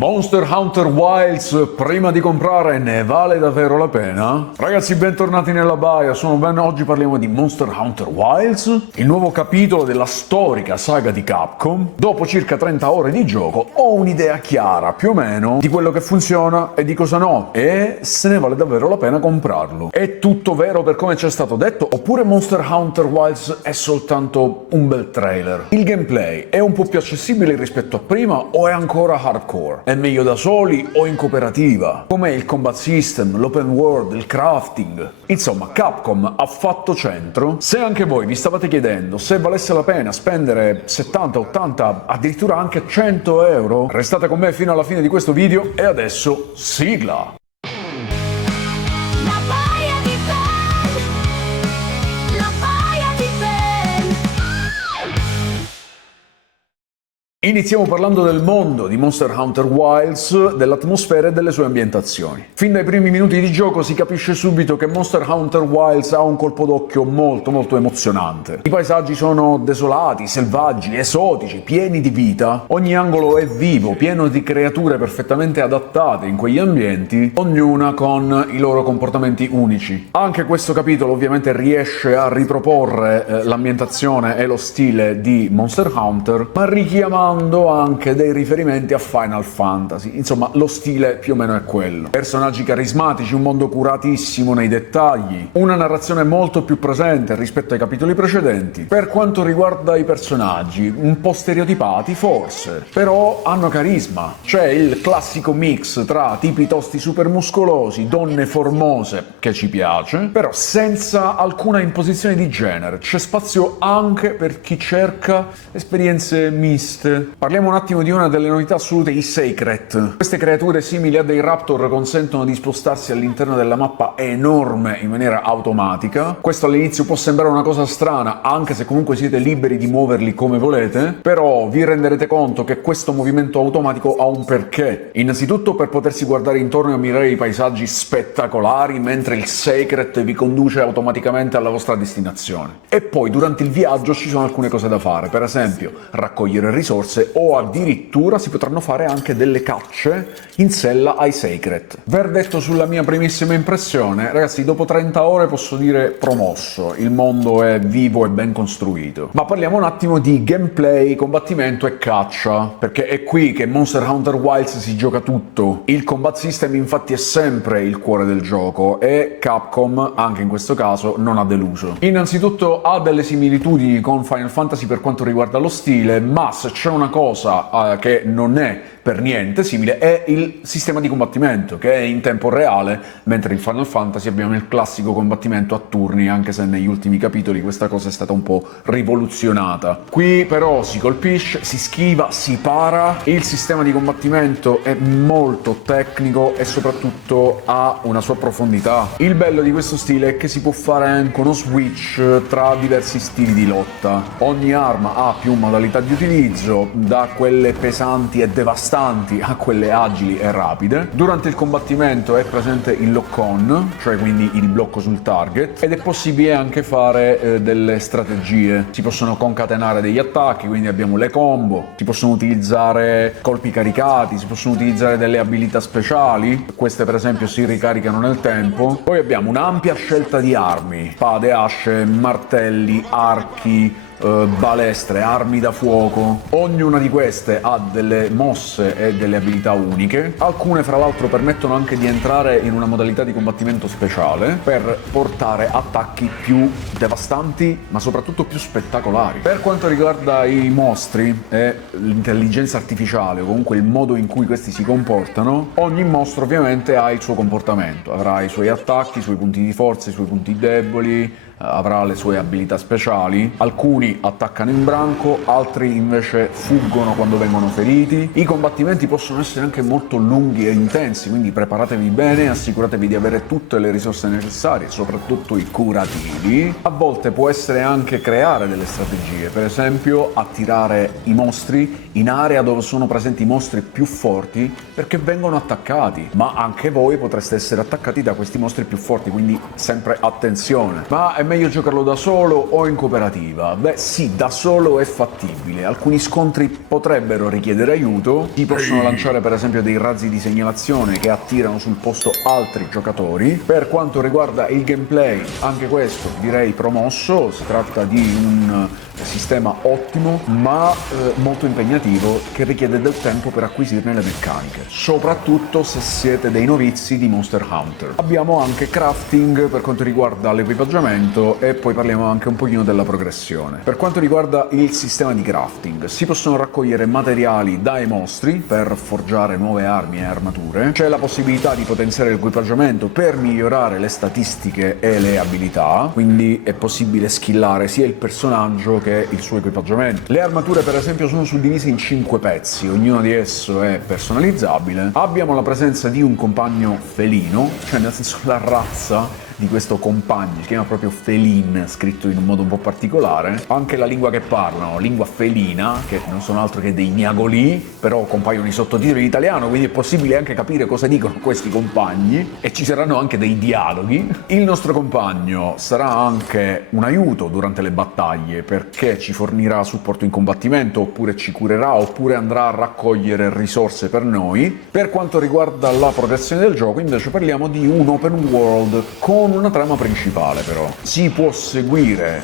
Monster Hunter Wilds, prima di comprare, ne vale davvero la pena? Ragazzi, bentornati nella baia, sono Ben, oggi parliamo di Monster Hunter Wilds, il nuovo capitolo della storica saga di Capcom. Dopo circa 30 ore di gioco ho un'idea chiara, più o meno, di quello che funziona e di cosa no, e se ne vale davvero la pena comprarlo. È tutto vero per come ci è stato detto, oppure Monster Hunter Wilds è soltanto un bel trailer? Il gameplay è un po' più accessibile rispetto a prima o è ancora hardcore? È meglio da soli o in cooperativa? Com'è il combat system, l'open world, il crafting? Insomma, Capcom ha fatto centro. Se anche voi vi stavate chiedendo se valesse la pena spendere 70, 80, addirittura anche 100 euro, restate con me fino alla fine di questo video e adesso sigla! Iniziamo parlando del mondo di Monster Hunter Wilds, dell'atmosfera e delle sue ambientazioni. Fin dai primi minuti di gioco si capisce subito che Monster Hunter Wilds ha un colpo d'occhio molto emozionante. I paesaggi sono desolati, selvaggi, esotici, pieni di vita. Ogni angolo è vivo, pieno di creature perfettamente adattate in quegli ambienti, ognuna con i loro comportamenti unici. Anche questo capitolo ovviamente riesce a riproporre l'ambientazione e lo stile di Monster Hunter, ma richiamando anche dei riferimenti a Final Fantasy. Insomma, lo stile più o meno è quello. Personaggi carismatici, un mondo curatissimo nei dettagli, una narrazione molto più presente rispetto ai capitoli precedenti. Per quanto riguarda i personaggi, un po' stereotipati forse, però hanno carisma. C'è il classico mix tra tipi tosti super muscolosi, donne formose, che ci piace, però senza alcuna imposizione di genere. C'è spazio anche per chi cerca esperienze miste. Parliamo un attimo di una delle novità assolute, i Secret. Queste creature simili a dei Raptor consentono di spostarsi all'interno della mappa enorme in maniera automatica. Questo all'inizio può sembrare una cosa strana, anche se comunque siete liberi di muoverli come volete, però vi renderete conto che questo movimento automatico ha un perché. Innanzitutto per potersi guardare intorno e ammirare i paesaggi spettacolari mentre il Secret vi conduce automaticamente alla vostra destinazione. E poi durante il viaggio ci sono alcune cose da fare, per esempio raccogliere risorse o addirittura si potranno fare anche delle cacce in sella ai Secret. Verdetto sulla mia primissima impressione, ragazzi, dopo 30 ore posso dire promosso, il mondo è vivo e ben costruito. Ma parliamo un attimo di gameplay, combattimento e caccia, perché è qui che Monster Hunter Wilds si gioca tutto. Il combat system infatti è sempre il cuore del gioco e Capcom, anche in questo caso, non ha deluso. Innanzitutto ha delle similitudini con Final Fantasy per quanto riguarda lo stile, ma se c'è una cosa che non è per niente simile è il sistema di combattimento, che è in tempo reale, mentre in Final Fantasy abbiamo il classico combattimento a turni, anche se negli ultimi capitoli questa cosa è stata un po' rivoluzionata. Qui però si colpisce, si schiva, si para, il sistema di combattimento è molto tecnico e soprattutto ha una sua profondità. Il bello di questo stile è che si può fare anche uno switch tra diversi stili di lotta. Ogni arma ha più modalità di utilizzo, da quelle pesanti e devastanti a quelle agili e rapide. Durante il combattimento è presente il lock-on, cioè quindi il blocco sul target, ed è possibile anche fare delle strategie. Si possono concatenare degli attacchi, quindi abbiamo le combo, si possono utilizzare colpi caricati, si possono utilizzare delle abilità speciali, queste per esempio si ricaricano nel tempo. Poi abbiamo un'ampia scelta di armi, spade, asce, martelli, archi, balestre, armi da fuoco. Ognuna di queste ha delle mosse e delle abilità uniche. Alcune fra l'altro permettono anche di entrare in una modalità di combattimento speciale per portare attacchi più devastanti ma soprattutto più spettacolari. Per quanto riguarda i mostri e l'intelligenza artificiale o comunque il modo in cui questi si comportano, ogni mostro ovviamente ha il suo comportamento, avrà i suoi attacchi, i suoi punti di forza, i suoi punti deboli, avrà le sue abilità speciali. Alcuni attaccano in branco, altri invece fuggono quando vengono feriti. I combattimenti possono essere anche molto lunghi e intensi, quindi preparatevi bene, assicuratevi di avere tutte le risorse necessarie, soprattutto i curativi. A volte può essere anche creare delle strategie, per esempio attirare i mostri in area dove sono presenti mostri più forti perché vengono attaccati, ma anche voi potreste essere attaccati da questi mostri più forti, quindi sempre attenzione. Ma è meglio giocarlo da solo o in cooperativa? Beh sì, da solo è fattibile, alcuni scontri potrebbero richiedere aiuto, ti possono lanciare per esempio dei razzi di segnalazione che attirano sul posto altri giocatori. Per quanto riguarda il gameplay, anche questo direi promosso, si tratta di un sistema ottimo ma molto impegnativo che richiede del tempo per acquisirne le meccaniche, soprattutto se siete dei novizi di Monster Hunter. Abbiamo anche crafting per quanto riguarda l'equipaggiamento e poi parliamo anche un pochino della progressione. Per quanto riguarda il sistema di crafting, si possono raccogliere materiali dai mostri per forgiare nuove armi e armature, c'è la possibilità di potenziare l'equipaggiamento per migliorare le statistiche e le abilità, quindi è possibile skillare sia il personaggio che il suo equipaggiamento. Le armature per esempio sono suddivise in 5 pezzi, ognuno di esso è personalizzabile. Abbiamo la presenza di un compagno felino, cioè nel senso la razza di questo compagno, si chiama proprio Felin, scritto in un modo un po' particolare. Anche la lingua che parlano, lingua felina, che non sono altro che dei miagolì, però compaiono i sottotitoli in italiano, quindi è possibile anche capire cosa dicono questi compagni e ci saranno anche dei dialoghi. Il nostro compagno sarà anche un aiuto durante le battaglie perché ci fornirà supporto in combattimento, oppure ci curerà, oppure andrà a raccogliere risorse per noi. Per quanto riguarda la progressione del gioco invece parliamo di un open world con una trama principale, però si può seguire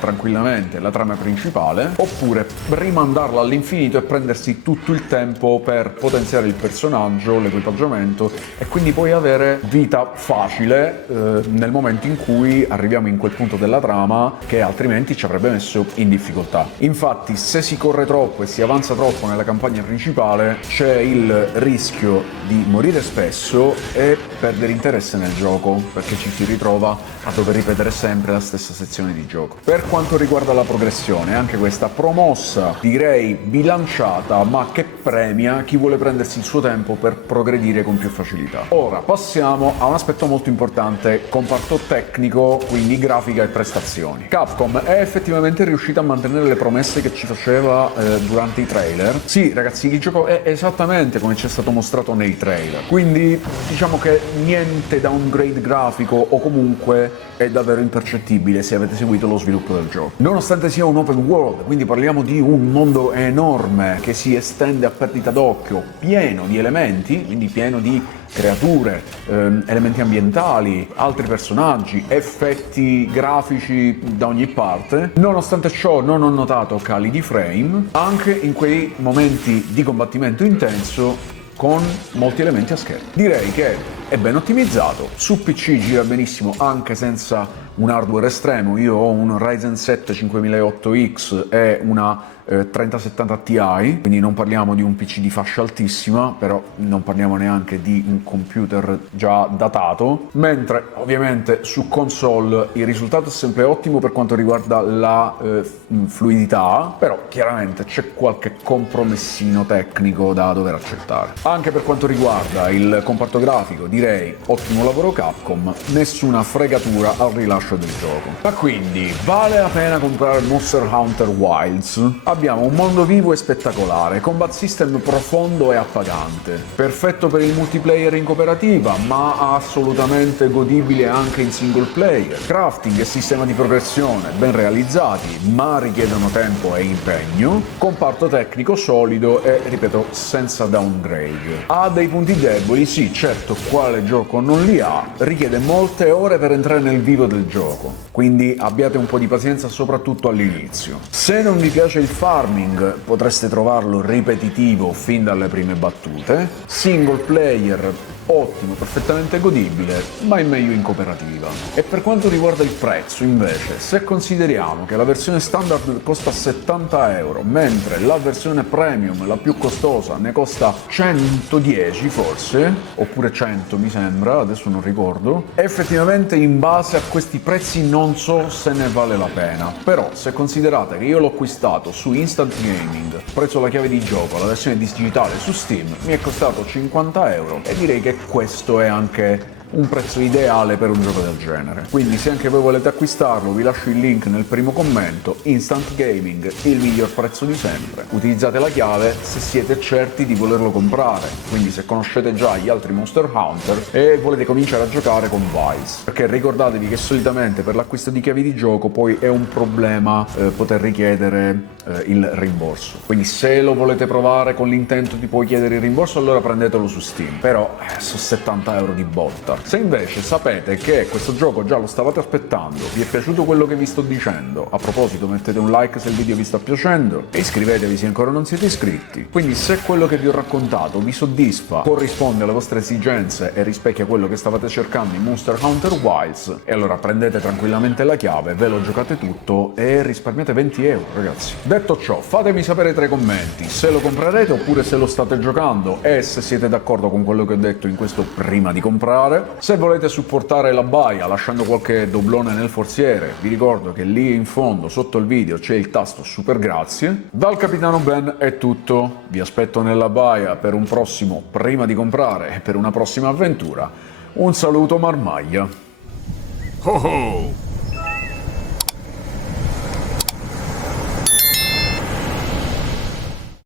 tranquillamente la trama principale oppure rimandarla all'infinito e prendersi tutto il tempo per potenziare il personaggio, l'equipaggiamento e quindi poi avere vita facile nel momento in cui arriviamo in quel punto della trama che altrimenti ci avrebbe messo in difficoltà. Infatti se si corre troppo e si avanza troppo nella campagna principale c'è il rischio di morire spesso e perdere interesse nel gioco, perché ci si ritrova a dover ripetere sempre la stessa sezione di gioco. Per quanto riguarda la progressione, anche questa promossa, direi bilanciata, ma che premia chi vuole prendersi il suo tempo per progredire con più facilità. Ora passiamo a un aspetto molto importante, comparto tecnico, quindi grafica e prestazioni. Capcom è effettivamente riuscita a mantenere le promesse che ci faceva durante i trailer. Sì ragazzi, il gioco è esattamente come ci è stato mostrato nei trailer, quindi diciamo che niente downgrade grafico o comunque è davvero impercettibile se avete seguito lo sviluppo del gioco. Nonostante sia un open world, quindi parliamo di un mondo enorme che si estende a perdita d'occhio, pieno di elementi, quindi pieno di creature, elementi ambientali, altri personaggi, effetti grafici da ogni parte. Nonostante ciò non ho notato cali di frame, anche in quei momenti di combattimento intenso con molti elementi a schermo. Direi che è ben ottimizzato, su PC gira benissimo anche senza un hardware estremo. Io ho un Ryzen 7 5008X e una 3070 Ti, quindi non parliamo di un PC di fascia altissima, però non parliamo neanche di un computer già datato, mentre ovviamente su console il risultato è sempre ottimo per quanto riguarda la fluidità, però chiaramente c'è qualche compromessino tecnico da dover accettare. Anche per quanto riguarda il comparto grafico direi ottimo lavoro Capcom, nessuna fregatura al rilascio del gioco. Ma quindi vale la pena comprare Monster Hunter Wilds? Abbiamo un mondo vivo e spettacolare, combat system profondo e appagante, perfetto per il multiplayer in cooperativa, ma assolutamente godibile anche in single player. Crafting e sistema di progressione ben realizzati, ma richiedono tempo e impegno. Comparto tecnico solido e, ripeto, senza downgrade. Ha dei punti deboli? Sì, certo, quale gioco non li ha? Richiede molte ore per entrare nel vivo del gioco, quindi abbiate un po' di pazienza soprattutto all'inizio. Se non vi piace il farming potreste trovarlo ripetitivo fin dalle prime battute. Single player ottimo, perfettamente godibile, ma è meglio in cooperativa. E per quanto riguarda il prezzo, invece, se consideriamo che la versione standard costa 70 euro, mentre la versione premium, la più costosa, ne costa 110 forse, oppure 100 mi sembra, adesso non ricordo, effettivamente in base a questi prezzi non so se ne vale la pena. Però se considerate che io l'ho acquistato su Instant Gaming, prezzo la chiave di gioco, la versione digitale su Steam, mi è costato 50 euro e direi che questo è anche un prezzo ideale per un gioco del genere. Quindi se anche voi volete acquistarlo vi lascio il link nel primo commento. Instant Gaming, il miglior prezzo di sempre. Utilizzate la chiave se siete certi di volerlo comprare, quindi se conoscete già gli altri Monster Hunter e volete cominciare a giocare con Vice, perché ricordatevi che solitamente per l'acquisto di chiavi di gioco poi è un problema poter richiedere il rimborso. Quindi se lo volete provare con l'intento di poi chiedere il rimborso, allora prendetelo su Steam, però sono 70 euro di botta. Se invece sapete che questo gioco già lo stavate aspettando, vi è piaciuto quello che vi sto dicendo, a proposito mettete un like se il video vi sta piacendo e iscrivetevi se ancora non siete iscritti. Quindi se quello che vi ho raccontato vi soddisfa, corrisponde alle vostre esigenze e rispecchia quello che stavate cercando in Monster Hunter Wilds, e allora prendete tranquillamente la chiave, ve lo giocate tutto e risparmiate 20 euro, ragazzi. Detto ciò, fatemi sapere tra i commenti se lo comprerete oppure se lo state giocando e se siete d'accordo con quello che ho detto in questo prima di comprare. Se volete supportare la baia lasciando qualche doblone nel forziere, vi ricordo che lì in fondo sotto il video c'è il tasto super grazie. Dal Capitano Ben è tutto, vi aspetto nella baia per un prossimo prima di comprare e per una prossima avventura. Un saluto marmaglia. Ho ho!